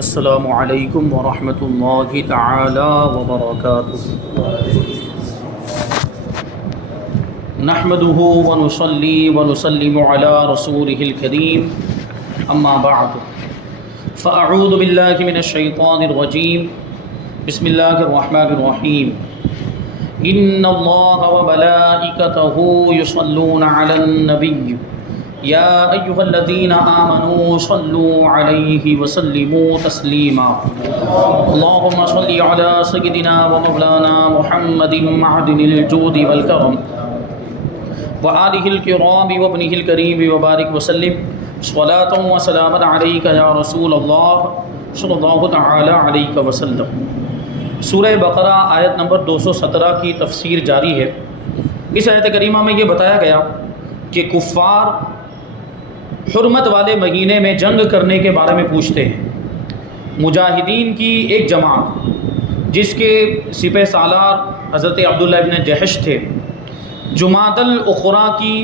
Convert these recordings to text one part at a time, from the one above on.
السلام علیکم ورحمۃ اللہ تعالی وبرکاتہ۔ نحمده ونصلي ونسلم على رسوله الكريم اما بعد فاعوذ باللہ من الشیطان الرجیم بسم اللہ الرحمن الرحیم ان اللہ وملائکتہ یصلون علی النبی یا ایہا الذین آمنوا صلوا علیہ وسلموا تسلیما اللہم صل علی سیدنا ومولانا محمد معدن الجود والکرم وآلہ الکرام وابنہ الکریم وبارک وسلم صلاۃ و سلاما علیک یا رسول اللہ صلی اللہ تعالی علیہ وسلم۔ سورہ بقرہ آیت نمبر 217 کی تفسیر جاری ہے۔ اس آیت کریمہ میں یہ بتایا گیا کہ کفار حرمت والے مہینے میں جنگ کرنے کے بارے میں پوچھتے ہیں۔ مجاہدین کی ایک جماعت جس کے سپہ سالار حضرت عبداللہ ابن جحش تھے، جمادی الاخری کی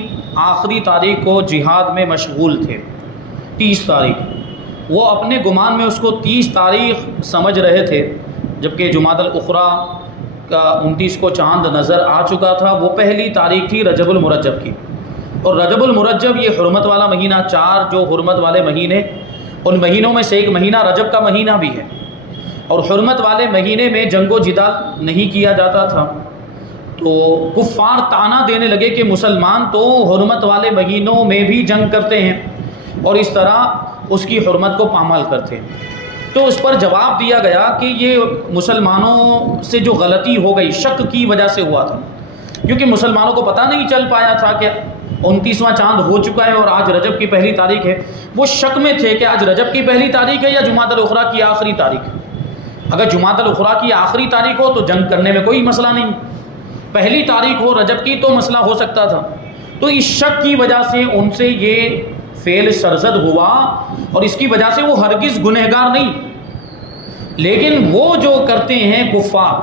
آخری تاریخ کو جہاد میں مشغول تھے، 30 تاریخ۔ وہ اپنے گمان میں اس کو 30 تاریخ سمجھ رہے تھے، جبکہ جمادی الاخری کا 29 کو چاند نظر آ چکا تھا۔ وہ پہلی تاریخ تھی رجب المرجب کی، اور رجب المرجب یہ حرمت والا مہینہ، 4 جو حرمت والے مہینے، ان مہینوں میں سے ایک مہینہ رجب کا مہینہ بھی ہے، اور حرمت والے مہینے میں جنگ و جدال نہیں کیا جاتا تھا۔ تو کفار طعنہ دینے لگے کہ مسلمان تو حرمت والے مہینوں میں بھی جنگ کرتے ہیں اور اس طرح اس کی حرمت کو پامال کرتے ہیں۔ تو اس پر جواب دیا گیا کہ یہ مسلمانوں سے جو غلطی ہو گئی شک کی وجہ سے ہوا تھا، کیونکہ مسلمانوں کو پتہ نہیں چل پایا تھا کہ 29واں چاند ہو چکا ہے اور آج رجب کی پہلی تاریخ ہے۔ وہ شک میں تھے کہ آج رجب کی پہلی تاریخ ہے یا جمادی الاخری کی آخری تاریخ ہے۔ اگر جمادی الاخری کی آخری تاریخ ہو تو جنگ کرنے میں کوئی مسئلہ نہیں، پہلی تاریخ ہو رجب کی تو مسئلہ ہو سکتا تھا۔ تو اس شک کی وجہ سے ان سے یہ فعل سرزد ہوا، اور اس کی وجہ سے وہ ہرگز گنہگار نہیں، لیکن وہ جو کرتے ہیں کفار،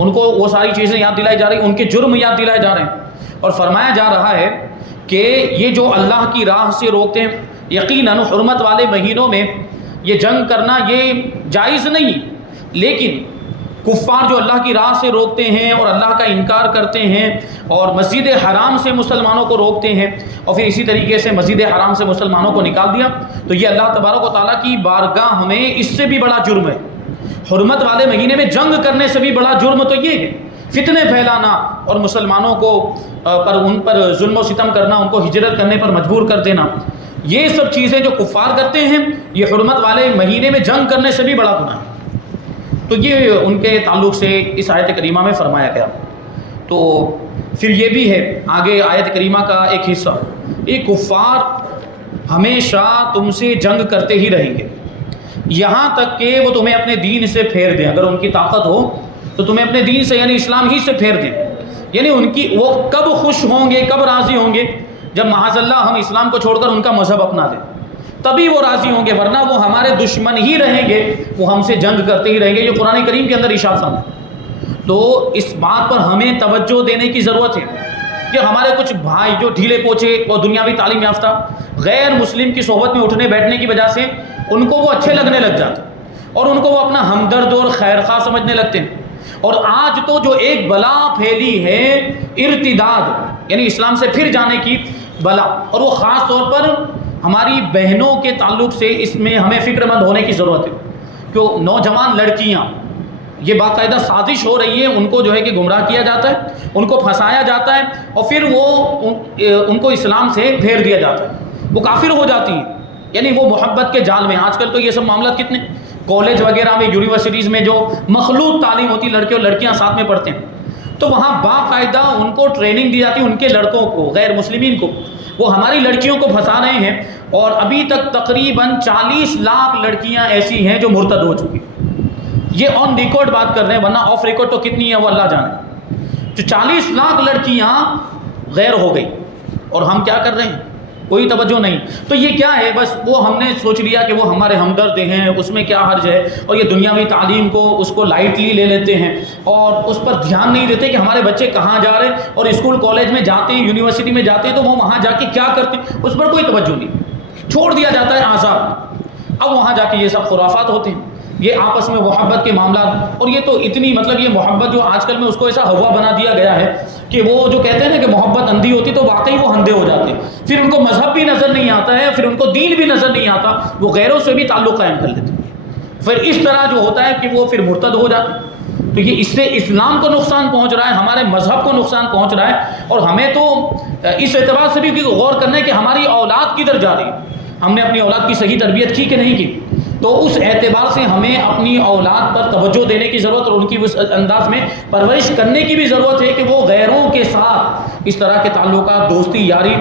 ان کو وہ ساری چیزیں یاد دلائی جا رہی، ان کے جرم یاد دلائے جا رہے ہیں، اور فرمایا جا رہا ہے کہ یہ جو اللہ کی راہ سے روکتے ہیں، یقیناً حرمت والے مہینوں میں یہ جنگ کرنا یہ جائز نہیں، لیکن کفار جو اللہ کی راہ سے روکتے ہیں اور اللہ کا انکار کرتے ہیں اور مسجد حرام سے مسلمانوں کو روکتے ہیں، اور پھر اسی طریقے سے مسجد حرام سے مسلمانوں کو نکال دیا، تو یہ اللہ تبارک و تعالیٰ کی بارگاہ میں اس سے بھی بڑا جرم ہے۔ حرمت والے مہینے میں جنگ کرنے سے بھی بڑا جرم تو یہ ہے، فتنے پھیلانا اور مسلمانوں کو ان پر ظلم و ستم کرنا، ان کو ہجرت کرنے پر مجبور کر دینا، یہ سب چیزیں جو کفار کرتے ہیں یہ حرمت والے مہینے میں جنگ کرنے سے بھی بڑا گناہ ہے۔ تو یہ ان کے تعلق سے اس آیت کریمہ میں فرمایا گیا۔ تو پھر یہ بھی ہے آگے آیت کریمہ کا ایک حصہ، یہ کفار ہمیشہ تم سے جنگ کرتے ہی رہیں گے یہاں تک کہ وہ تمہیں اپنے دین سے پھیر دیں۔ اگر ان کی طاقت ہو تو تمہیں اپنے دین سے یعنی اسلام ہی سے پھیر دیں، یعنی وہ کب خوش ہوں گے، کب راضی ہوں گے، جب معاذ اللہ ہم اسلام کو چھوڑ کر ان کا مذہب اپنا دیں، تبھی وہ راضی ہوں گے، ورنہ وہ ہمارے دشمن ہی رہیں گے، وہ ہم سے جنگ کرتے ہی رہیں گے۔ یہ قرآن کریم کے اندر ارشاد ہے۔ تو اس بات پر ہمیں توجہ دینے کی ضرورت ہے کہ ہمارے کچھ بھائی جو ڈھیلے پوچے اور دنیاوی تعلیم یافتہ غیر مسلم کی صحبت میں اٹھنے بیٹھنے کی وجہ سے ان کو وہ اچھے لگنے لگ جاتے ہیں اور ان کو وہ اپنا ہمدرد اور خیر خواہ سمجھنے لگتے ہیں۔ اور آج تو جو ایک بلا پھیلی ہے ارتداد، یعنی اسلام سے پھر جانے کی بلا، اور وہ خاص طور پر ہماری بہنوں کے تعلق سے اس میں ہمیں فکر مند ہونے کی ضرورت ہے کہ نوجوان لڑکیاں، یہ باقاعدہ سازش ہو رہی ہے، ان کو جو ہے کہ گمراہ کیا جاتا ہے، ان کو پھنسایا جاتا ہے، اور پھر ان کو اسلام سے پھیر دیا جاتا ہے، وہ کافر ہو جاتی ہیں، یعنی وہ محبت کے جال میں۔ آج کل تو یہ سب معاملات کتنے کالج وغیرہ میں، یونیورسٹیز میں جو مخلوط تعلیم ہوتی، لڑکے اور لڑکیاں ساتھ میں پڑھتے ہیں، تو وہاں باقاعدہ ان کو ٹریننگ دی جاتی ہے، ان کے لڑکوں کو، غیر مسلمین کو، وہ ہماری لڑکیوں کو پھنسا رہے ہیں، اور ابھی تک تقریباً 40 لاکھ لڑکیاں ایسی ہیں جو مرتد ہو چکی۔ یہ آن ریکارڈ بات کر رہے ہیں، ورنہ آف ریکارڈ تو کتنی ہے وہ اللہ جانے۔ جو 40 لاکھ لڑکیاں غیر ہو گئی، اور ہم کیا کر رہے ہیں؟ کوئی توجہ نہیں۔ تو یہ کیا ہے؟ بس وہ ہم نے سوچ لیا کہ وہ ہمارے ہمدرد ہیں، اس میں کیا حرج ہے، اور یہ دنیاوی تعلیم کو اس کو لائٹلی لے لیتے ہیں اور اس پر دھیان نہیں دیتے کہ ہمارے بچے کہاں جا رہے ہیں، اور اسکول کالج میں جاتے ہیں، یونیورسٹی میں جاتے ہیں تو وہ وہاں جا کے کیا کرتے ہیں، اس پر کوئی توجہ نہیں، چھوڑ دیا جاتا ہے آزاد۔ اب وہاں جا کے یہ سب خرافات ہوتے ہیں، یہ آپس میں محبت کے معاملات، اور یہ تو اتنی مطلب یہ محبت جو آج کل میں اس کو ایسا ہوا بنا دیا گیا ہے کہ وہ جو کہتے ہیں نا کہ محبت اندھی ہوتی تو واقعی وہ اندھے ہو جاتے ہیں، پھر ان کو مذہب بھی نظر نہیں آتا ہے، پھر ان کو دین بھی نظر نہیں آتا، وہ غیروں سے بھی تعلق قائم کر لیتے ہیں، پھر اس طرح جو ہوتا ہے کہ وہ پھر مرتد ہو جاتے ہیں۔ تو یہ اس سے اسلام کو نقصان پہنچ رہا ہے، ہمارے مذہب کو نقصان پہنچ رہا ہے، اور ہمیں تو اس اعتبار سے بھی غور کرنا ہے کہ ہماری اولاد کدھر جا رہی ہے، ہم نے اپنی اولاد کی صحیح تربیت کی کہ نہیں کی۔ تو اس اعتبار سے ہمیں اپنی اولاد پر توجہ دینے کی ضرورت اور ان کی اس انداز میں پرورش کرنے کی بھی ضرورت ہے کہ وہ غیروں کے ساتھ اس طرح کے تعلقات، دوستی، یاری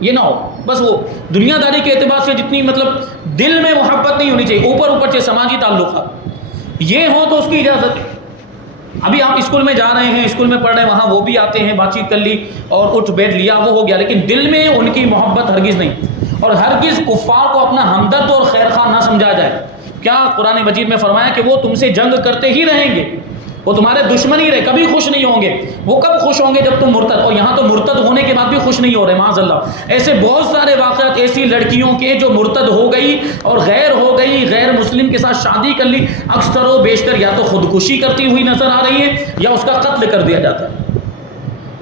یہ نہ ہو، بس وہ دنیا داری کے اعتبار سے جتنی مطلب دل میں محبت نہیں ہونی چاہیے، اوپر سے سماجی تعلقات یہ ہو تو اس کی اجازت ہے۔ ابھی آپ اسکول میں جا رہے ہیں، اسکول میں پڑھ رہے ہیں، وہاں وہ بھی آتے ہیں، بات چیت کر لی اور اٹھ بیٹھ لیا، وہ ہو گیا، لیکن دل میں ان کی محبت ہرگز نہیں، اور ہرگز کفار کو اپنا ہمدرد اور خیر خواہ نہ سمجھا جائے۔ کیا قرآن مجید میں فرمایا کہ وہ تم سے جنگ کرتے ہی رہیں گے، وہ تمہارے دشمن ہی رہے، کبھی خوش نہیں ہوں گے۔ وہ کب خوش ہوں گے؟ جب تم مرتد، اور یہاں تو مرتد ہونے کے بعد بھی خوش نہیں ہو رہے، معاذ اللہ۔ ایسے بہت سارے واقعات ایسی لڑکیوں کے جو مرتد ہو گئی اور غیر ہو گئی، غیر مسلم کے ساتھ شادی کر لی، اکثر و بیشتر یا تو خودکشی کرتی ہوئی نظر آ رہی ہے، یا اس کا قتل کر دیا جاتا ہے،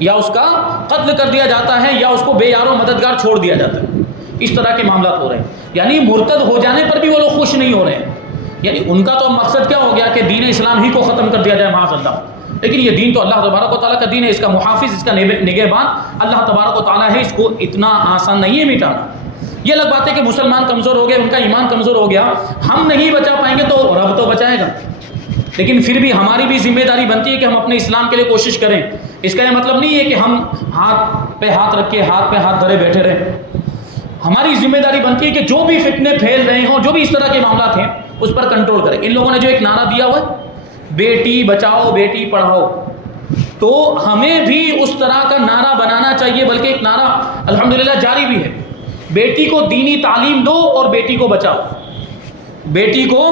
یا اس کا قتل کر دیا جاتا ہے، یا اس کو بے یار و مددگار چھوڑ دیا جاتا ہے۔ اس طرح کے معاملات ہو رہے ہیں، یعنی مرتد ہو جانے پر بھی وہ لوگ خوش نہیں ہو رہے ہیں، یعنی ان کا تو مقصد کیا ہو گیا کہ دین اسلام ہی کو ختم کر دیا جائے، معاذ اللہ۔ لیکن یہ دین تو اللہ تبارک و تعالیٰ کا دین ہے، اس کا محافظ، اس کا نگہبان اللہ تبارک و تعالیٰ ہے، اس کو اتنا آسان نہیں ہے مٹانا۔ یہ الگ بات ہے کہ مسلمان کمزور ہو گئے، ان کا ایمان کمزور ہو گیا، ہم نہیں بچا پائیں گے تو رب تو بچائے گا، لیکن پھر بھی ہماری بھی ذمہ داری بنتی ہے کہ ہم اپنے اسلام کے لیے کوشش کریں۔ اس کا یہ مطلب نہیں ہے کہ ہم ہاتھ پہ ہاتھ رکھ کے ہاتھ پہ ہاتھ دھرے بیٹھے رہیں، ہماری ذمہ داری بنتی ہے کہ جو بھی فتنے پھیل رہے ہوں، جو بھی اس طرح کے معاملات ہیں، اس پر کنٹرول کریں۔ ان لوگوں نے جو ایک نعرہ دیا ہوا ہے، بیٹی بچاؤ بیٹی پڑھاؤ، تو ہمیں بھی اس طرح کا نعرہ بنانا چاہیے، بلکہ ایک نعرہ الحمدللہ جاری بھی ہے، بیٹی کو دینی تعلیم دو اور بیٹی کو بچاؤ، بیٹی کو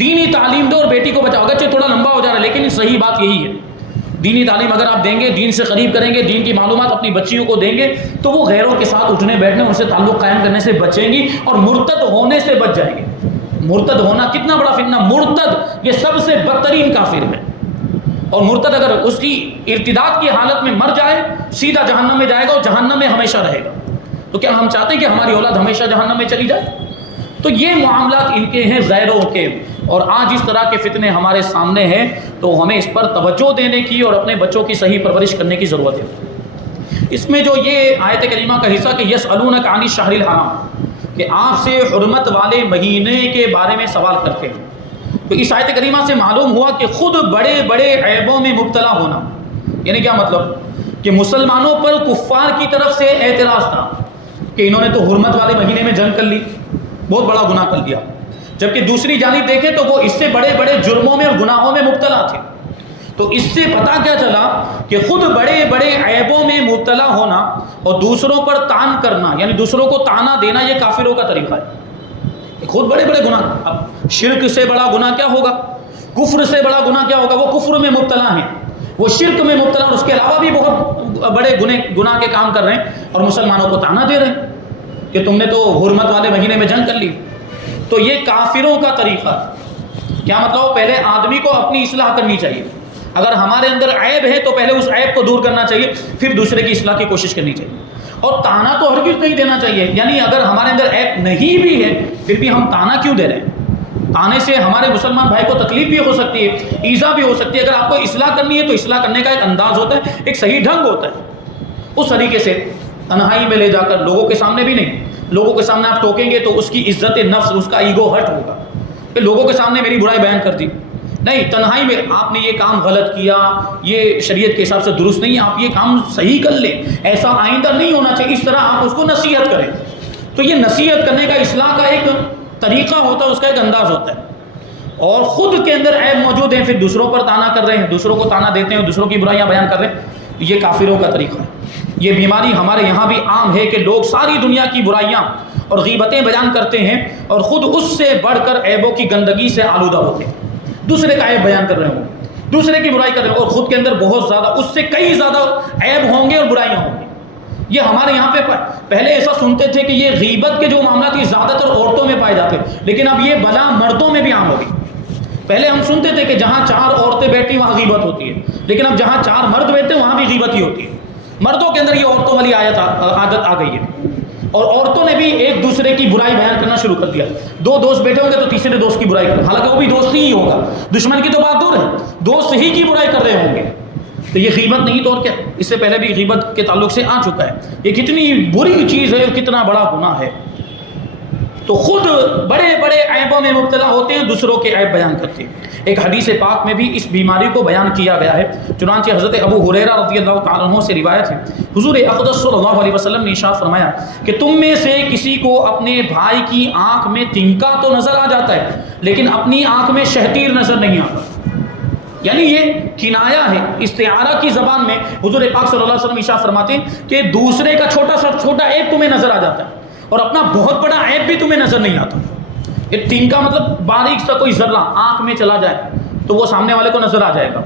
دینی تعلیم دو اور بیٹی کو بچاؤ۔ اگرچہ تھوڑا لمبا ہو جا رہا ہے لیکن صحیح بات یہی ہے، دینی تعلیم اگر آپ دیں گے، دین سے قریب کریں گے، دین کی معلومات اپنی بچیوں کو دیں گے، تو وہ غیروں کے ساتھ اٹھنے بیٹھنے، ان سے تعلق قائم کرنے سے بچیں گی اور مرتد ہونے سے بچ جائیں گے۔ مرتد ہونا کتنا بڑا فتنہ، مرتد یہ سب سے بدترین کافر ہے، اور مرتد اگر اس کی ارتداد کی حالت میں مر جائے، سیدھا جہنم میں جائے گا اور جہنم میں ہمیشہ رہے گا۔ تو کیا ہم چاہتے ہیں کہ ہماری اولاد ہمیشہ جہنم میں چلی جائے؟ تو یہ معاملات ان کے ہیں، غیروں کے، اور آج اس طرح کے فتنے ہمارے سامنے ہیں، تو ہمیں اس پر توجہ دینے کی اور اپنے بچوں کی صحیح پرورش کرنے کی ضرورت ہے۔ اس میں جو یہ آیت کریمہ کا حصہ کہ یسألونک عن الشہر الحرام، کہ آپ سے حرمت والے مہینے کے بارے میں سوال کرتے ہیں، تو اس آیت کریمہ سے معلوم ہوا کہ خود بڑے بڑے عیبوں میں مبتلا ہونا، یعنی کیا مطلب کہ مسلمانوں پر کفار کی طرف سے اعتراض تھا کہ انہوں نے تو حرمت والے مہینے میں جنگ کر لی، بہت بڑا گناہ کر دیا، جبکہ دوسری جانب دیکھیں تو وہ اس سے بڑے بڑے جرموں میں اور گناہوں میں مبتلا تھے۔ تو اس سے پتہ کیا چلا کہ خود بڑے بڑے عیبوں میں مبتلا ہونا اور دوسروں پر طعن کرنا، یعنی دوسروں کو طعنہ دینا، یہ کافروں کا طریقہ ہے۔ خود بڑے بڑے گناہ، اب شرک سے بڑا گناہ کیا ہوگا، کفر سے بڑا گناہ کیا ہوگا، وہ کفر میں مبتلا ہیں، وہ شرک میں مبتلا، اور اس کے علاوہ بھی بہت بڑے گناہ کے کام کر رہے ہیں، اور مسلمانوں کو طعنہ دے رہے ہیں کہ تم نے تو حرمت والے مہینے میں جنگ کر لی۔ تو یہ کافروں کا طریقہ، کیا مطلب، پہلے آدمی کو اپنی اصلاح کرنی چاہیے، اگر ہمارے اندر عیب ہے تو پہلے اس عیب کو دور کرنا چاہیے، پھر دوسرے کی اصلاح کی کوشش کرنی چاہیے، اور طعنہ تو ہرگز نہیں دینا چاہیے، یعنی اگر ہمارے اندر عیب نہیں بھی ہے پھر بھی ہم طعنہ کیوں دے رہے ہیں؟ طعنے سے ہمارے مسلمان بھائی کو تکلیف بھی ہو سکتی ہے، ایذا بھی ہو سکتی ہے۔ اگر آپ کو اصلاح کرنی ہے تو اصلاح کرنے کا ایک انداز ہوتا ہے، ایک صحیح ڈھنگ ہوتا ہے، اس طریقے سے تنہائی میں لے جا کر، لوگوں کے سامنے بھی نہیں، لوگوں کے سامنے آپ ٹوکیں گے تو اس کی عزت نفس، اس کا ایگو ہرٹ ہوگا کہ لوگوں کے سامنے میری برائی بیان کر دی، نہیں، تنہائی میں آپ نے یہ کام غلط کیا، یہ شریعت کے حساب سے درست نہیں، آپ یہ کام صحیح کر لیں، ایسا آئندہ نہیں ہونا چاہیے، اس طرح آپ اس کو نصیحت کریں۔ تو یہ نصیحت کرنے کا، اصلاح کا ایک طریقہ ہوتا ہے، اس کا ایک انداز ہوتا ہے، اور خود کے اندر عیب موجود ہیں، پھر دوسروں پر طعنہ کر رہے ہیں، دوسروں کو طعنہ دیتے ہیں، دوسروں کی برائیاں بیان کر رہے ہیں، یہ کافروں کا طریقہ ہے۔ یہ بیماری ہمارے یہاں بھی عام ہے کہ لوگ ساری دنیا کی برائیاں اور غیبتیں بیان کرتے ہیں، اور خود اس سے بڑھ کر عیبوں کی گندگی سے آلودہ ہوتے ہیں، دوسرے کا عیب بیان کر رہے ہوں گے، دوسرے کی برائی کر رہے ہیں، اور خود کے اندر بہت زیادہ، اس سے کئی زیادہ عیب ہوں گے اور برائیاں ہوں گی۔ یہ ہمارے یہاں پہ پہلے ایسا سنتے تھے کہ یہ غیبت کے جو معاملات یہ زیادہ تر عورتوں میں پائے جاتے، لیکن اب یہ بلا مردوں میں بھی عام ہو گئی۔ پہلے ہم سنتے تھے کہ جہاں 4 عورتیں بیٹھی وہاں غیبت ہوتی ہے، لیکن اب جہاں 4 مرد بیٹھتے وہاں بھی غیبت ہی ہوتی ہے۔ مردوں کے اندر یہ عورتوں والی عادت آ گئی ہے، اور عورتوں نے بھی ایک دوسرے کی برائی بیان کرنا شروع کر دیا۔ 2 دوست بیٹھے ہوں گے تو تیسرے دوست کی برائی کریں، حالانکہ وہ بھی دوست ہی ہوگا، دشمن کی تو بات دور ہے، دوست ہی کی برائی کر رہے ہوں گے۔ تو یہ غیبت نہیں تو اور کیا؟ اس سے پہلے بھی غیبت کے تعلق سے آ چکا ہے۔ یہ کتنی بری چیز ہے، کتنا بڑا گناہ ہے۔ تو خود بڑے بڑے عیبوں میں مبتلا ہوتے ہیں، دوسروں کے عیب بیان کرتے ہیں۔ ایک حدیث پاک میں بھی اس بیماری کو بیان کیا گیا ہے، چنانچہ حضرت ابو ہریرہ رضی اللہ تعالیٰ عنہ سے روایت ہے، حضور اقدس صلی اللہ علیہ وسلم نے ارشاد فرمایا کہ تم میں سے کسی کو اپنے بھائی کی آنکھ میں تنکا تو نظر آ جاتا ہے، لیکن اپنی آنکھ میں شہتیر نظر نہیں آتا۔ یعنی یہ کنایا ہے، استعارہ کی زبان میں حضور پاک صلی اللہ علیہ وسلم ارشاد فرماتے ہیں کہ دوسرے کا چھوٹا عیب تمہیں نظر آ جاتا ہے اور اپنا بہت بڑا عیب بھی تمہیں نظر نہیں آتا۔ یہ تنکا مطلب باریک سا کوئی ذرہ آنکھ میں چلا جائے تو وہ سامنے والے کو نظر آ جائے گا،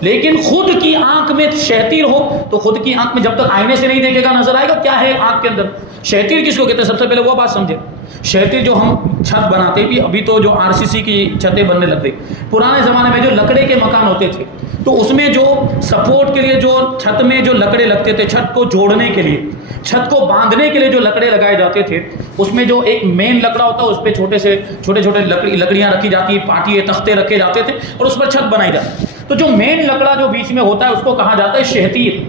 لیکن خود کی آنکھ میں شہتیر ہو تو خود کی آنکھ میں جب تک آئینے سے نہیں دیکھے گا نظر آئے گا کیا ہے آنکھ کے اندر۔ شہتیر کس کو کہتے ہیں؟ سب سے پہلے وہ بات سمجھے۔ شہتیر جو ہم چھت بناتے بھی، ابھی تو جو RCC کی چھتیں بننے لگ گئی، پرانے زمانے میں جو لکڑے کے مکان ہوتے تھے تو اس میں جو سپورٹ کے لیے جو چھت میں جو لکڑے لگتے تھے، چھت کو جوڑنے کے لیے، چھت کو باندھنے کے لیے جو لکڑے لگائے جاتے تھے، اس میں جو ایک مین لکڑا ہوتا ہے اس پہ چھوٹے لکڑیاں رکھی جاتی ہیں، پاٹیے تختے رکھے جاتے تھے اور اس پر چھت بنائی جاتی ہے۔ تو جو مین لکڑا جو بیچ میں ہوتا ہے اس کو کہا جاتا ہے شہتیر،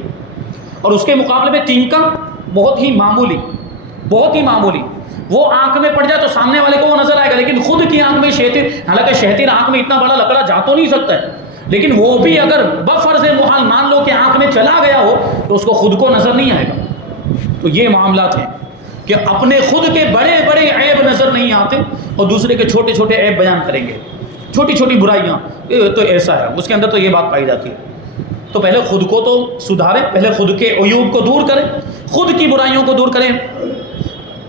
اور اس کے مقابلے میں تنکا بہت ہی معمولی، وہ آنکھ میں پڑ جائے تو سامنے والے کو وہ نظر آئے گا، لیکن خود کی آنکھ میں شہتیر، حالانکہ شہتیر آنکھ میں اتنا بڑا لکڑا جا تو نہیں سکتا ہے، لیکن وہ بھی اگر بفرض محال مان لو کہ آنکھ میں چلا گیا ہو تو اس کو خود کو نظر نہیں آئے گا۔ تو یہ معاملات ہیں کہ اپنے خود کے بڑے بڑے عیب نظر نہیں آتے اور دوسرے کے چھوٹے چھوٹے عیب بیان کریں گے، چھوٹی چھوٹی برائیاں، تو ایسا ہے اس کے اندر تو یہ بات پائی جاتی ہے۔ تو پہلے خود کو تو سدھاریں، پہلے خود کے عیوب کو دور کریں، خود کی برائیوں کو دور کریں،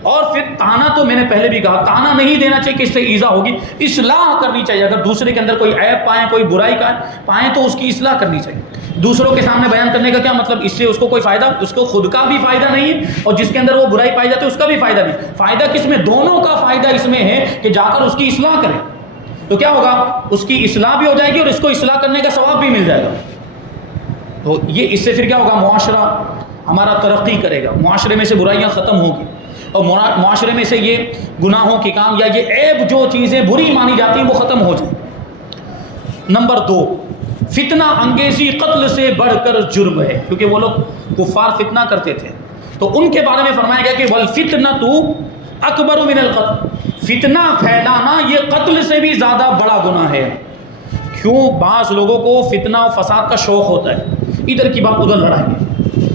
اور پھر تانا تو میں نے پہلے بھی کہا، تانا نہیں دینا چاہیے کہ اس سے ایذا ہوگی، اصلاح کرنی چاہیے۔ اگر دوسرے کے اندر کوئی عیب پائیں، کوئی برائی پائیں تو اس کی اصلاح کرنی چاہیے۔ دوسروں کے سامنے بیان کرنے کا کیا مطلب؟ اس سے اس کو کوئی فائدہ، اس کو خود کا بھی فائدہ نہیں ہے اور جس کے اندر وہ برائی پائی جاتی ہے اس کا بھی فائدہ نہیں۔ فائدہ کس میں؟ دونوں کا فائدہ اس میں ہے کہ جا کر اس کی اصلاح کریں، تو کیا ہوگا؟ اس کی اصلاح بھی ہو جائے گی اور اس کو اصلاح کرنے کا ثواب بھی مل جائے گا۔ تو یہ اس سے پھر کیا ہوگا؟ معاشرہ ہمارا ترقی کرے گا، معاشرے میں سے برائیاں ختم ہوگی اور معاشرے میں سے یہ گناہوں کے کام یا یہ عیب جو چیزیں بری مانی جاتی ہیں وہ ختم ہو جائیں۔ نمبر 2، فتنہ انگیزی قتل سے بڑھ کر جرم ہے، کیونکہ وہ لوگ کفار فتنہ کرتے تھے تو ان کے بارے میں فرمایا گیا کہ والفتنۃ اکبر من القتل، فتنہ پھیلانا یہ قتل سے بھی زیادہ بڑا گناہ ہے۔ کیوں؟ بعض لوگوں کو فتنہ و فساد کا شوق ہوتا ہے، ادھر کی بات ادھر لڑائیں گے،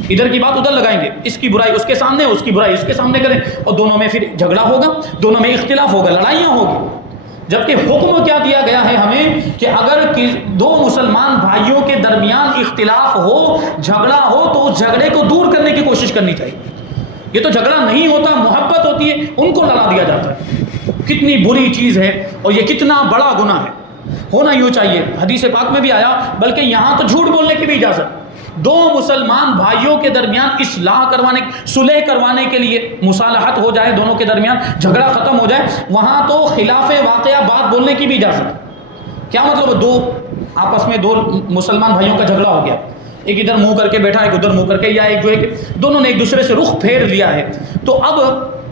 ادھر کی بات ادھر لگائیں گے، اس کی برائی اس کے سامنے، اس کی برائی اس کے سامنے کریں اور دونوں میں پھر جھگڑا ہوگا، دونوں میں اختلاف ہوگا، لڑائیاں ہوگی۔ جبکہ حکم کیا دیا گیا ہے ہمیں کہ اگر 2 مسلمان بھائیوں کے درمیان اختلاف ہو، جھگڑا ہو تو اس جھگڑے کو دور کرنے کی کوشش کرنی چاہیے۔ یہ تو جھگڑا نہیں ہوتا، محبت ہوتی ہے، ان کو لڑا دیا جاتا ہے۔ کتنی بری چیز ہے اور یہ کتنا بڑا گناہ ہے، ہونا یوں چاہیے۔ حدیث پاک میں بھی آیا، بلکہ یہاں تو جھوٹ بولنے کی بھی اجازت، 2 مسلمان بھائیوں کے درمیان اصلاح کروانے، صلح کروانے کے لیے مصالحت ہو جائے، دونوں کے درمیان جھگڑا ختم ہو جائے، وہاں تو خلاف واقعہ بات بولنے کی بھی اجازت۔ کیا مطلب؟ 2 آپس میں 2 مسلمان بھائیوں کا جھگڑا ہو گیا، ایک ادھر منہ کر کے بیٹھا، ایک ادھر منہ کر کے، یا ایک جو ہے کہ دونوں نے ایک دوسرے سے رخ پھیر لیا ہے، تو اب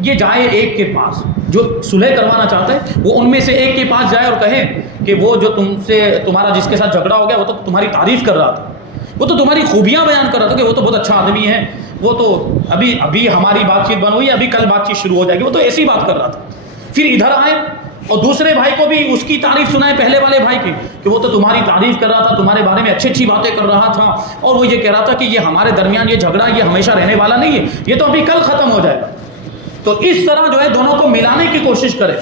یہ جائے ایک کے پاس جو صلح کروانا چاہتا ہے، وہ ان میں سے ایک کے پاس جائے اور کہے کہ وہ جو تمہارا جس کے ساتھ جھگڑا ہو گیا وہ تو تمہاری تعریف کر رہا تھا، وہ تو تمہاری خوبیاں بیان کر رہا تھا کہ وہ تو بہت اچھا آدمی ہے، وہ تو ابھی ہماری بات چیت بن ہوئی، ابھی کل بات چیت شروع ہو جائے گی، وہ تو ایسی بات کر رہا تھا۔ پھر ادھر آئے اور دوسرے بھائی کو بھی اس کی تعریف سنائے پہلے والے بھائی کی کہ وہ تو تمہاری تعریف کر رہا تھا، تمہارے بارے میں اچھی اچھی باتیں کر رہا تھا، اور وہ یہ کہہ رہا تھا کہ یہ ہمارے درمیان یہ جھگڑا یہ ہمیشہ رہنے والا نہیں ہے، یہ تو ابھی کل ختم ہو جائے گا۔ تو اس طرح جو ہے دونوں کو ملانے کی کوشش کرے۔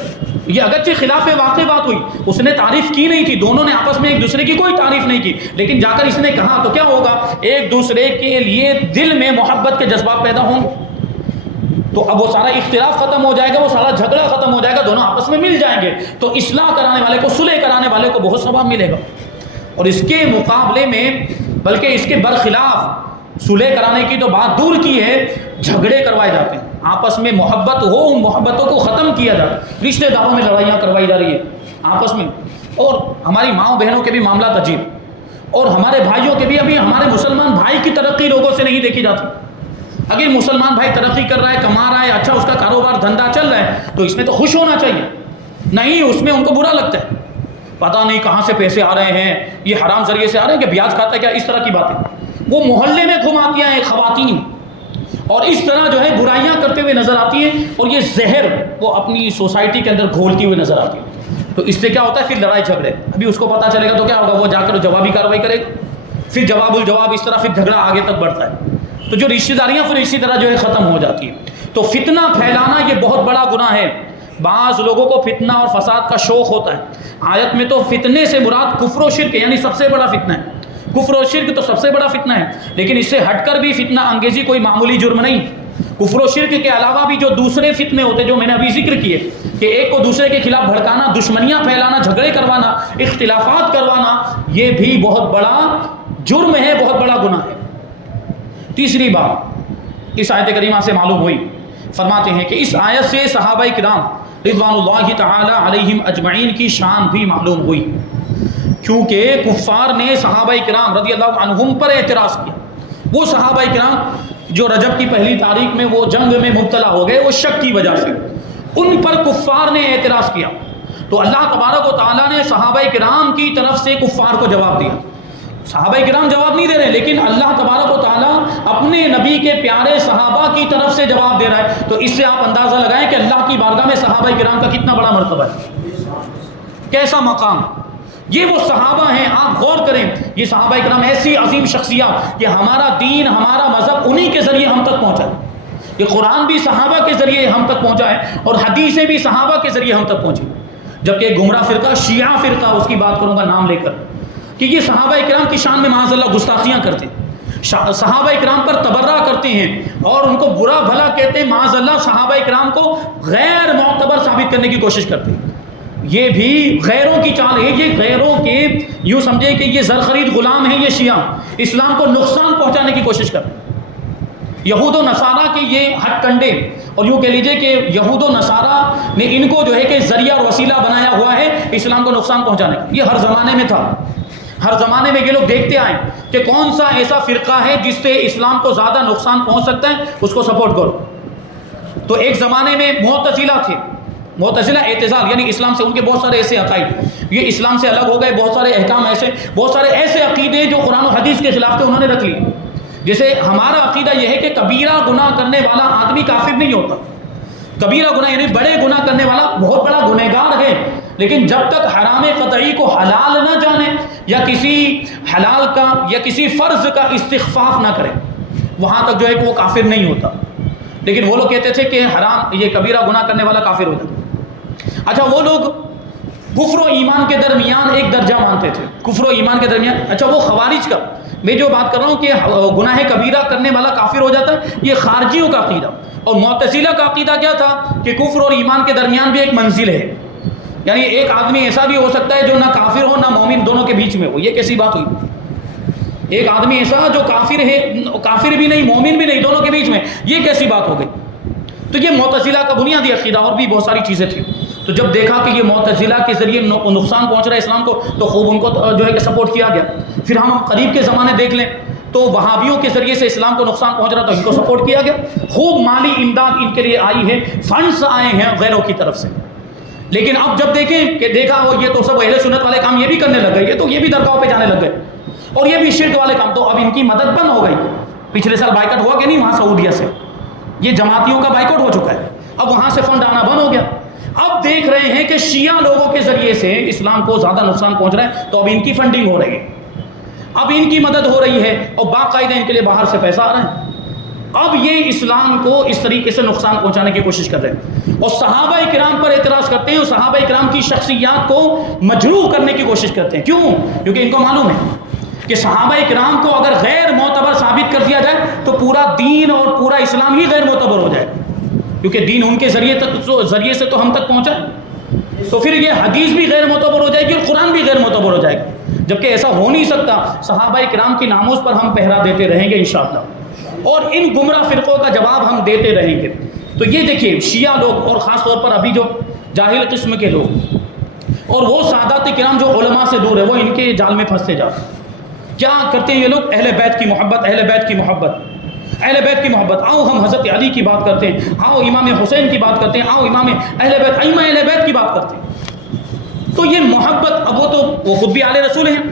یہ اگرچہ خلاف واقع بات ہوئی، اس نے تعریف کی نہیں تھی، دونوں نے آپس میں ایک دوسرے کی کوئی تعریف نہیں کی، لیکن جا کر اس نے کہا تو کیا ہوگا؟ ایک دوسرے کے لیے دل میں محبت کے جذبات پیدا ہوں گے، تو اب وہ سارا اختلاف ختم ہو جائے گا، وہ سارا جھگڑا ختم ہو جائے گا، دونوں آپس میں مل جائیں گے، تو اصلاح کرانے والے کو، صلح کرانے والے کو بہت ثواب ملے گا۔ اور اس کے مقابلے میں، بلکہ اس کے برخلاف، صلح کرانے کی تو بات دور کی ہے، جھگڑے کروائے جاتے ہیں، آپس میں محبت ہو، ان محبتوں کو ختم کیا جائے، رشتہ داروں میں لڑائیاں کروائی جا رہی ہے آپس میں، اور ہماری ماؤں بہنوں کے بھی معاملات عجیب، اور ہمارے بھائیوں کے بھی، ابھی ہمارے مسلمان بھائی کی ترقی لوگوں سے نہیں دیکھی جاتی۔ اگر مسلمان بھائی ترقی کر رہا ہے، کما رہا ہے، اچھا اس کا کاروبار دھندا چل رہا ہے، تو اس میں تو خوش ہونا چاہیے، نہیں اس میں ان کو برا لگتا ہے، پتہ نہیں کہاں سے پیسے آ رہے ہیں، یہ حرام ذریعے سے آ رہے ہیں کہ بیاج کھاتا ہے کیا، اس طرح کی باتیں وہ محلے میں گھماتی ہیں خواتین، اور اس طرح جو ہے برائیاں کرتے ہوئے نظر آتی ہیں، اور یہ زہر وہ اپنی سوسائٹی کے اندر گھولتی ہوئی نظر آتی ہے۔ تو اس سے کیا ہوتا ہے، پھر لڑائی جھگڑے، ابھی اس کو پتہ چلے گا تو کیا ہوگا، وہ جا کر جوابی کارروائی کرے گا، پھر جواب الجواب، اس طرح پھر جھگڑا آگے تک بڑھتا ہے، تو جو رشتہ داریاں پھر اسی طرح جو ہے ختم ہو جاتی ہیں۔ تو فتنہ پھیلانا یہ بہت بڑا گناہ ہے۔ بعض لوگوں کو فتنہ اور فساد کا شوق ہوتا ہے، آیت میں تو فتنے سے مراد کفر و شرک یعنی سب سے بڑا فتنہ ہے، کفر و شرک تو سب سے بڑا فتنہ ہے، لیکن اس سے ہٹ کر بھی فتنہ انگیزی کوئی معمولی جرم نہیں۔ کفر و شرک کے علاوہ بھی جو دوسرے فتنے ہوتے ہیں جو میں نے ابھی ذکر کیے، کہ ایک کو دوسرے کے خلاف بھڑکانا، دشمنیاں پھیلانا، جھگڑے کروانا، اختلافات کروانا، یہ بھی بہت بڑا جرم ہے، بہت بڑا گناہ ہے۔ تیسری بات اس آیت کریمہ سے معلوم ہوئی، فرماتے ہیں کہ اس آیت سے صحابہ کرام رضوان اللہ تعالی علیہم اجمعین کی شان بھی معلوم ہوئی، کیونکہ کفار نے صحابہ کرام رضی اللہ عنہم پر اعتراض کیا۔ وہ صحابہ کرام جو رجب کی پہلی تاریخ میں وہ جنگ میں مبتلا ہو گئے، وہ شک کی وجہ سے، ان پر کفار نے اعتراض کیا، تو اللہ تبارک و تعالیٰ نے صحابہ کرام کی طرف سے کفار کو جواب دیا۔ صحابہ کرام جواب نہیں دے رہے، لیکن اللہ تبارک و تعالیٰ اپنے نبی کے پیارے صحابہ کی طرف سے جواب دے رہا ہے، تو اس سے آپ اندازہ لگائیں کہ اللہ کی بارگاہ میں صحابہ کرام کا کتنا بڑا مرتبہ ہے، کیسا مقام۔ یہ وہ صحابہ ہیں، آپ غور کریں، یہ صحابہ کرام ایسی عظیم شخصیات کہ ہمارا دین، ہمارا مذہب انہی کے ذریعے ہم تک پہنچا ہے، یہ قرآن بھی صحابہ کے ذریعے ہم تک پہنچا ہے، اور حدیثیں بھی صحابہ کے ذریعے ہم تک پہنچی۔ جبکہ گمراہ فرقہ، شیعہ فرقہ، اس کی بات کروں گا نام لے کر، کہ یہ صحابہ کرام کی شان میں معاذ اللہ گستاخیاں کرتے ہیں، صحابہ کرام پر تبرہ کرتے ہیں اور ان کو برا بھلا کہتے ہیں، معاذ اللہ صحابہ کرام کو غیر معتبر ثابت کرنے کی کوشش کرتے ہیں۔ یہ بھی غیروں کی چال ہے، یہ غیروں کے یوں سمجھے کہ یہ زرخرید غلام ہیں، یہ شیعہ اسلام کو نقصان پہنچانے کی کوشش کرتے ہیں۔ یہود و نصارہ کے یہ ہتھ کنڈے، اور یوں کہہ لیجئے کہ یہود و نصارہ نے ان کو جو ہے کہ ذریعہ اور وسیلہ بنایا ہوا ہے اسلام کو نقصان پہنچانے کا۔ یہ ہر زمانے میں تھا، ہر زمانے میں یہ لوگ دیکھتے آئے کہ کون سا ایسا فرقہ ہے جس سے اسلام کو زیادہ نقصان پہنچ سکتا ہے، اس کو سپورٹ کرو۔ تو ایک زمانے میں معتزلہ تھے، معتزلہ اعتزال یعنی اسلام سے ان کے بہت سارے ایسے عقائد، یہ اسلام سے الگ ہو گئے، بہت سارے احکام ایسے، بہت سارے ایسے عقیدے جو قرآن و حدیث کے خلاف تھے انہوں نے رکھ لیے۔ جیسے ہمارا عقیدہ یہ ہے کہ کبیرہ گناہ کرنے والا آدمی کافر نہیں ہوتا، کبیرہ گناہ یعنی بڑے گناہ کرنے والا بہت بڑا گنہگار ہے، لیکن جب تک حرام قطعی کو حلال نہ جانے یا کسی حلال کا یا کسی فرض کا استخفاف نہ کرے، وہاں تک جو ہے کہ وہ کافر نہیں ہوتا۔ لیکن وہ لوگ کہتے تھے کہ حرام یہ کبیرہ گناہ کرنے والا کافر ہو جاتا۔ اچھا وہ لوگ کفر و ایمان کے درمیان ایک درجہ مانتے تھے، کفر و ایمان کے درمیان، اچھا وہ خوارج کا میں جو بات کر رہا ہوں کہ گناہ کبیرہ کرنے والا کافر ہو جاتا ہے، یہ خارجیوں کا عقیدہ۔ اور معتزلہ کا عقیدہ کیا تھا کہ کفر اور ایمان کے درمیان بھی ایک منزل ہے، یعنی ایک آدمی ایسا بھی ہو سکتا ہے جو نہ کافر ہو نہ مومن، دونوں کے بیچ میں ہو۔ یہ کیسی بات ہوئی؟ ایک آدمی ایسا جو کافر ہے، کافر بھی نہیں مومن بھی نہیں، دونوں کے بیچ میں، یہ کیسی بات ہو گئی؟ تو یہ معتزلہ کا بنیادی عقیدہ، اور بھی بہت ساری چیزیں تھیں۔ تو جب دیکھا کہ یہ معتزلہ کے ذریعے نقصان پہنچ رہا ہے اسلام کو، تو خوب ان کو جو ہے کہ سپورٹ کیا گیا۔ پھر ہم قریب کے زمانے دیکھ لیں تو وہابیوں کے ذریعے سے اسلام کو نقصان پہنچ رہا، تو ان کو سپورٹ کیا گیا، خوب مالی امداد ان کے لیے آئی ہے، فنڈز آئے ہیں غیروں کی طرف سے۔ لیکن اب جب دیکھیں کہ دیکھا وہ یہ تو سب اہل سنت والے کام یہ بھی کرنے لگ گئے، یہ تو یہ بھی درگاہوں پہ جانے لگ گئے، اور یہ بھی شرک والے کام، تو اب ان کی مدد بند ہو گئی۔ پچھلے سال بائیکاٹ ہوا کہ نہیں وہاں سعودیہ سے، یہ جماعتیوں کا بائیکاٹ ہو چکا ہے، اب وہاں سے فنڈ آنا بند ہو گیا۔ اب دیکھ رہے ہیں کہ شیعہ لوگوں کے ذریعے سے اسلام کو زیادہ نقصان پہنچ رہا ہے، تو اب ان کی فنڈنگ ہو رہی ہے، اب ان کی مدد ہو رہی ہے، اور باقاعدہ ان کے لیے باہر سے پیسہ آ رہا ہے۔ اب یہ اسلام کو اس طریقے سے نقصان پہنچانے کی کوشش کر رہے ہیں، اور صحابہ کرام پر اعتراض کرتے ہیں، اور صحابہ کرام کی شخصیات کو مجروح کرنے کی کوشش کرتے ہیں۔ کیوں؟ کیونکہ ان کو معلوم ہے کہ صحابہ کرام کو اگر غیر معتبر ثابت کر دیا جائے تو پورا دین اور پورا اسلام ہی غیر معتبر ہو جائے، کیونکہ دین ان کے ذریعے سے تو ہم تک پہنچا ہے، تو پھر یہ حدیث بھی غیر معتبر ہو جائے گی اور قرآن بھی غیر معتبر ہو جائے گا، جبکہ ایسا ہو نہیں سکتا۔ صحابہ کرام کی ناموز پر ہم پہرا دیتے رہیں گے انشاءاللہ۔ اور ان گمراہ فرقوں کا جواب ہم دیتے رہیں گے۔ تو یہ دیکھیے شیعہ لوگ اور خاص طور پر ابھی جو جاہل قسم کے لوگ اور وہ سادات کرام جو علماء سے دور ہے، وہ ان کے جال میں پھنستے جاتے ہیں۔ کیا کرتے ہیں یہ لوگ؟ اہل بیت کی محبت، اہل بیت کی محبت، اہل بیت کی محبت۔ آؤ ہم حضرت علی کی بات کرتے ہیں، آؤ امام حسین کی بات کرتے ہیں، آؤ امام اہل بیت، ائمہ اہل بیت کی بات کرتے ہیں۔ تو یہ محبت، اب وہ خود بھی آل رسول ہیں،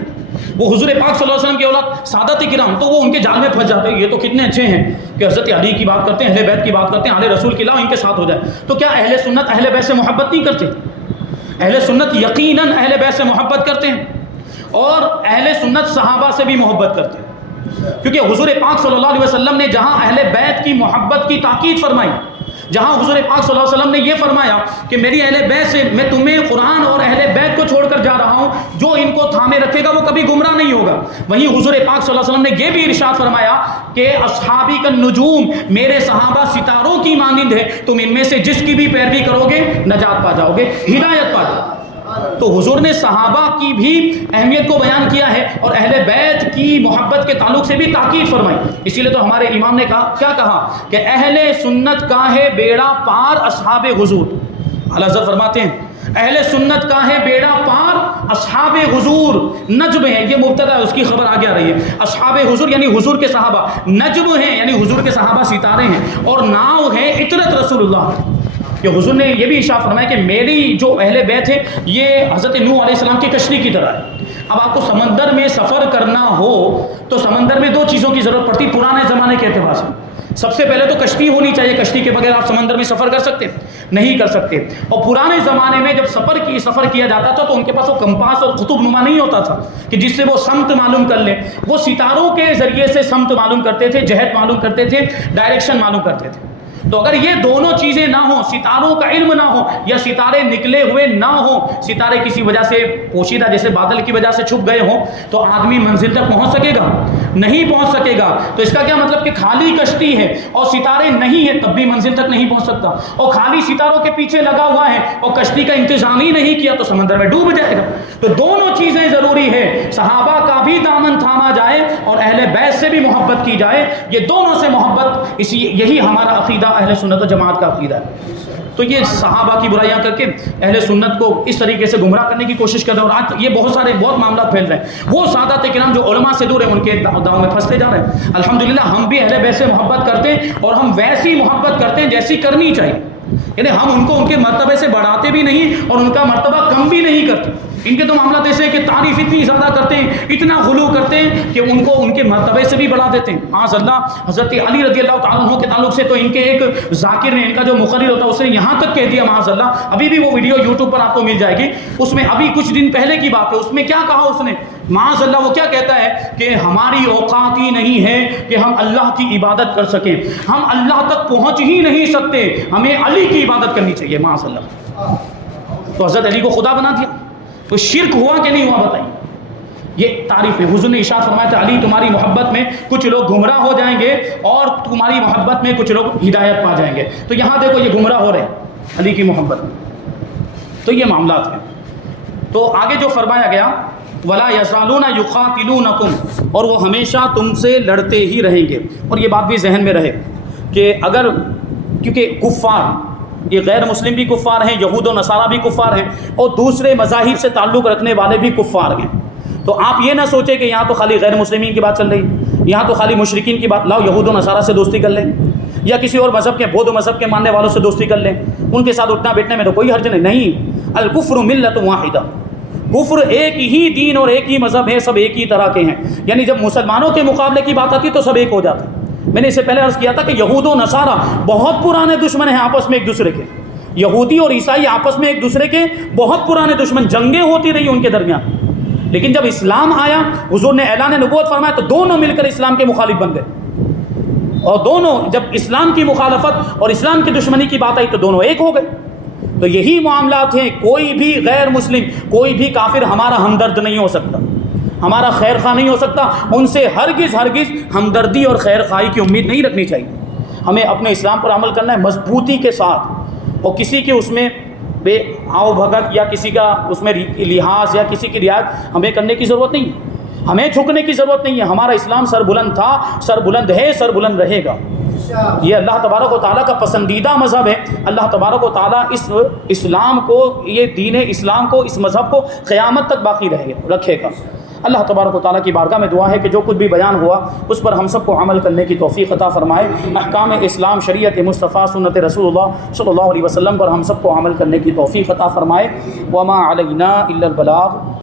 وہ حضور پاک صلی اللہ علیہ وسلم کی اولاد سادات کرام، تو وہ ان کے جال میں پھنس جاتے ہیں۔ یہ تو کتنے اچھے ہیں کہ حضرت علی کی بات کرتے ہیں، اہل بیت کی بات کرتے ہیں، آل رسول کی لاؤ ان کے ساتھ ہو جائے۔ تو کیا اہل سنت اہل بیت سے محبت نہیں کرتے؟ اہل سنت یقیناً اہل بیت سے محبت کرتے ہیں، اور اہل سنت صحابہ سے بھی محبت کرتے ہیں، کیونکہ حضور پاک صلی اللہ علیہ وسلم نے جہاں اہل بیت کی محبت کی تاکید فرمائی، جہاں حضور پاک صلی اللہ علیہ وسلم نے یہ فرمایا کہ میری اہل بیت سے، میں تمہیں قرآن اور اہل بیت کو چھوڑ کر جا رہا ہوں، جو ان کو تھامے رکھے گا وہ کبھی گمراہ نہیں ہوگا، وہیں حضور پاک صلی اللہ علیہ وسلم نے یہ بھی ارشاد فرمایا کہ اصحابی کالنجوم، میرے صحابہ ستاروں کی مانند ہے، تم ان میں سے جس کی بھی پیروی کرو گے نجات پا جاؤ گے، ہدایت پا جاؤ گے۔ تو حضور نے صحابہ کی بھی اہمیت کو بیان کیا ہے، اور اہل بیت کی محبت کے تعلق سے بھی تاکید فرمائی۔ اسی لیے تو ہمارے امام نے کہا، کیا کہا کہ اہل سنت کا ہے بیڑا پار اصحاب حضور۔ اعلیٰ حضرت فرماتے ہیں اہل سنت کا ہے بیڑا پار اصحاب حضور، نجم ہے، یہ مبتدا ہے، اس کی خبر آگے آ رہی ہے۔ اصحاب حضور یعنی حضور کے صحابہ، نجم ہیں یعنی حضور کے صحابہ ستارے ہیں، اور ناؤ ہے اطرت رسول اللہ۔ کہ حضور نے یہ بھی ارشاد فرمایا کہ میری جو اہل بیت ہے یہ حضرت نوح علیہ السلام کی کشتی کی طرح ہے۔ اب آپ کو سمندر میں سفر کرنا ہو تو سمندر میں دو چیزوں کی ضرورت پڑتی پرانے زمانے کے اعتبار سے۔ سب سے پہلے تو کشتی ہونی چاہیے، کشتی کے بغیر آپ سمندر میں سفر کر سکتے نہیں کر سکتے۔ اور پرانے زمانے میں جب سفر کیا جاتا تھا تو ان کے پاس وہ کمپاس اور قطب نما نہیں ہوتا تھا کہ جس سے وہ سمت معلوم کر لیں، وہ ستاروں کے ذریعے سے سمت معلوم کرتے تھے، جہت معلوم کرتے تھے، ڈائریکشن معلوم کرتے تھے۔ تو اگر یہ دونوں چیزیں نہ ہوں، ستاروں کا علم نہ ہو، یا ستارے نکلے ہوئے نہ ہوں، ستارے کسی وجہ سے پوشیدہ جیسے بادل کی وجہ سے چھپ گئے ہوں، تو آدمی منزل تک پہنچ سکے گا؟ نہیں پہنچ سکے گا۔ تو اس کا کیا مطلب کہ خالی کشتی ہے اور ستارے نہیں ہیں تب بھی منزل تک نہیں پہنچ سکتا، اور خالی ستاروں کے پیچھے لگا ہوا ہے اور کشتی کا انتظام ہی نہیں کیا تو سمندر میں ڈوب جائے گا۔ تو دونوں چیزیں ضروری ہے، صحابہ کا بھی دامن تھاما جائے اور اہل بیت سے بھی محبت کی جائے، یہ دونوں سے محبت، یہی ہمارا عقیدہ اہل سنت و جماعت کا عقیدہ ہے۔ تو یہ صحابہ کی برائیاں کر کے اہل سنت کو اس طریقے سے گمراہ کرنے کی کوشش کر رہے ہیں، اور آج یہ بہت معاملات پھیل رہے ہیں۔ وہ سادات کرام جو علماء سے دور ہیں ان کے داؤں میں پھنستے جا رہے ہیں۔ الحمدللہ ہم بھی اہل بیت سے محبت کرتے ہیں، اور ہم ویسی محبت کرتے ہیں جیسی کرنی چاہیے، یعنی ہم ان کو ان کے مرتبے سے بڑھاتے بھی نہیں اور ان کا مرتبہ کم بھی نہیں کرتے۔ ان کے تو معاملات ایسے ہیں کہ تعریف اتنی زیادہ کرتے ہیں، اتنا غلو کرتے ہیں کہ ان کو ان کے مرتبے سے بھی بڑھا دیتے ہیں۔ معاذ اللہ، حضرت علی رضی اللہ تعالیٰ عنہ کے تعلق سے تو ان کے ایک ذاکر نے، ان کا جو مقرر ہوتا ہے اس نے یہاں تک کہہ دیا، معاذ اللہ، ابھی بھی وہ ویڈیو یوٹیوب پر آپ کو مل جائے گی، اس میں ابھی کچھ دن پہلے کی بات ہے، اس میں کیا کہا اس نے، معاذ اللہ، وہ کیا کہتا ہے کہ ہماری اوقات ہی نہیں ہے کہ ہم اللہ کی عبادت کر سکیں، ہم اللہ تک پہنچ ہی نہیں سکتے، ہمیں علی کی عبادت کرنی چاہیے، معاذ اللہ۔ تو حضرت علی کو خدا بنا دیا، تو شرک ہوا کہ نہیں ہوا بتائیے؟ یہ تعریف ہے۔ حضور نے ارشاد فرمایا تھا علی تمہاری محبت میں کچھ لوگ گمراہ ہو جائیں گے اور تمہاری محبت میں کچھ لوگ ہدایت پا جائیں گے۔ تو یہاں دیکھو یہ گمراہ ہو رہے ہیں علی کی محبت میں، تو یہ معاملات ہیں۔ تو آگے جو فرمایا گیا وَلَا يَزَالُونَ يُقَاتِلُونَكُمْ، اور وہ ہمیشہ تم سے لڑتے ہی رہیں گے۔ اور یہ بات بھی ذہن میں رہے کہ اگر، کیونکہ کفار، یہ غیر مسلم بھی کفار ہیں، یہود و نصارہ بھی کفار ہیں، اور دوسرے مذاہب سے تعلق رکھنے والے بھی کفار ہیں۔ تو آپ یہ نہ سوچیں کہ یہاں تو خالی غیر مسلمین کی بات چل رہی ہے، یہاں تو خالی مشرکین کی بات، لاؤ یہود و نصارہ سے دوستی کر لیں، یا کسی اور مذہب کے، بودھ مذہب کے ماننے والوں سے دوستی کر لیں، ان کے ساتھ اٹھنا بیٹھنے میں تو کوئی حرج نہیں۔ الکفر ملت واحدہ، کفر ایک ہی دین اور ایک ہی مذہب ہے، سب ایک ہی طرح کے ہیں، یعنی جب مسلمانوں کے مقابلے کی بات آتی تو سب ایک ہو جاتے ہیں۔ میں نے اس سے پہلے عرض کیا تھا کہ یہود و نصارہ بہت پرانے دشمن ہیں آپس میں ایک دوسرے کے، یہودی اور عیسائی آپس میں ایک دوسرے کے بہت پرانے دشمن، جنگیں ہوتی رہی ان کے درمیان، لیکن جب اسلام آیا، حضور نے اعلان نبوت فرمایا تو دونوں مل کر اسلام کے مخالف بن گئے، اور دونوں جب اسلام کی مخالفت اور اسلام کی دشمنی کی بات آئی تو دونوں ایک ہو گئے۔ تو یہی معاملات ہیں، کوئی بھی غیر مسلم، کوئی بھی کافر ہمارا ہمدرد نہیں ہو سکتا، ہمارا خیر خواہ نہیں ہو سکتا، ان سے ہرگز ہمدردی اور خیر خواہی کی امید نہیں رکھنی چاہیے۔ ہمیں اپنے اسلام پر عمل کرنا ہے مضبوطی کے ساتھ، اور کسی کے اس میں بے آؤ بھگت یا کسی کا اس میں لحاظ یا کسی کی رعایت ہمیں کرنے کی ضرورت نہیں ہے۔ ہمیں جھکنے کی ضرورت نہیں ہے. ہمارا اسلام سر بلند تھا، سر بلند ہے، سر بلند رہے گا. یہ اللہ تبارک و تعالیٰ کا پسندیدہ مذہب ہے. اللہ تبارک و تعالیٰ اس اسلام کو، یہ دین اسلام کو، اس مذہب کو قیامت تک باقی رکھے گا. اللہ تبارک و تعالیٰ کی بارگاہ میں دعا ہے کہ جو کچھ بھی بیان ہوا اس پر ہم سب کو عمل کرنے کی توفیق عطا فرمائے. احکام اسلام، شریعت مصطفیٰ، سنت رسول اللہ صلی اللہ علیہ وسلم پر ہم سب کو عمل کرنے کی توفیق عطا فرمائے. وما علینا الا البلاغ.